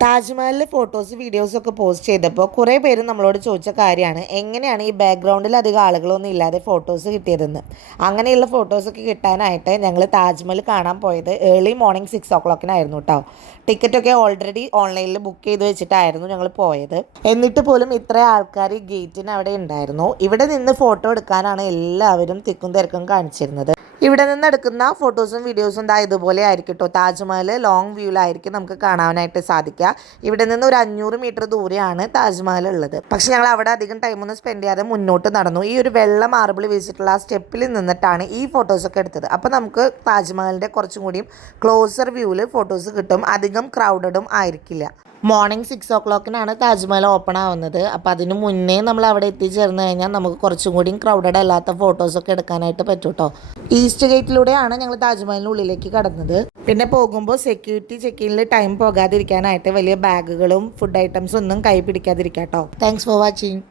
താജ്മഹലിലെ photos വീഡിയോസൊക്കെ post ചെയ്തപ്പോൾ കുറേ പേര് നമ്മളോട് ചോദിച്ച കാര്യമാണ് എങ്ങനെയാണ് ഈ ബാക്ക്ഗ്രൗണ്ടിൽ അധികം ആളുകളൊന്നും ഇല്ലാതെ ഫോട്ടോസ് കിട്ടിയതെന്ന്. അങ്ങനെയുള്ള ഫോട്ടോസൊക്കെ കിട്ടാനായിട്ട് ഞങ്ങൾ താജ്മഹൽ കാണാൻ പോയത് ഏർലി മോർണിംഗ് 6 o'clock കേട്ടോ. ടിക്കറ്റൊക്കെ ഓൾറെഡി ഓൺലൈനിൽ ബുക്ക് ചെയ്ത് വെച്ചിട്ടായിരുന്നു ഞങ്ങൾ പോയത്. എന്നിട്ട് പോലും ഇത്ര ആൾക്കാർ ഗേറ്റിന് അവിടെ ഉണ്ടായിരുന്നു. ഇവിടെ നിന്ന് ഫോട്ടോ എടുക്കാനാണ് എല്ലാവരും തിക്കും തിരക്കും കാണിച്ചിരുന്നത്. ഇവിടെ നിന്ന് എടുക്കുന്ന ഫോട്ടോസും വീഡിയോസും ഇതുപോലെ ആയിരിക്കും കേട്ടോ. താജ്മഹൽ ലോങ് വ്യൂവിലായിരിക്കും നമുക്ക് കാണാനായിട്ട് സാധിക്കുക. ഇവിടെ നിന്ന് ഒരു 500 മീറ്റർ ദൂരെയാണ് താജ്മഹൽ ഉള്ളത്. പക്ഷെ ഞങ്ങൾ അവിടെ അധികം ടൈമൊന്നും സ്പെൻഡ് ചെയ്യാതെ മുന്നോട്ട് നടന്നു. ഈ ഒരു വെള്ള മാർബിൾ വെച്ചിട്ടുള്ള ആ സ്റ്റെപ്പിൽ നിന്നിട്ടാണ് ഈ ഫോട്ടോസൊക്കെ എടുത്തത്. അപ്പോൾ നമുക്ക് താജ്മഹലിൻ്റെ കുറച്ചും കൂടിയും ക്ലോസർ വ്യൂവിൽ ഫോട്ടോസ് കിട്ടും. അധികം ക്രൗഡഡും ആയിരിക്കില്ല. മോർണിംഗ് 6 o'clock താജ്മഹൽ ഓപ്പൺ ആവുന്നത്. അപ്പോൾ അതിന് മുന്നേ നമ്മൾ അവിടെ എത്തിച്ചേർന്ന് കഴിഞ്ഞാൽ നമുക്ക് കുറച്ചും കൂടിയും ക്രൗഡഡ് അല്ലാത്ത ഫോട്ടോസൊക്കെ എടുക്കാനായിട്ട് പറ്റും കേട്ടോ. ഈസ്റ്റ് ഗേറ്റിലൂടെയാണ് ഞങ്ങൾ താജ്മഹലിൻ്റെ ഉള്ളിലേക്ക് കടന്നത്. പിന്നെ പോകുമ്പോൾ സെക്യൂരിറ്റി ചെക്കിങ്ങിൽ ടൈം പോകാതിരിക്കാനായിട്ട് വലിയ ബാഗുകളും ഫുഡ് ഐറ്റംസും ഒന്നും കൈ പിടിക്കാതിരിക്കാം കേട്ടോ. Thanks for watching.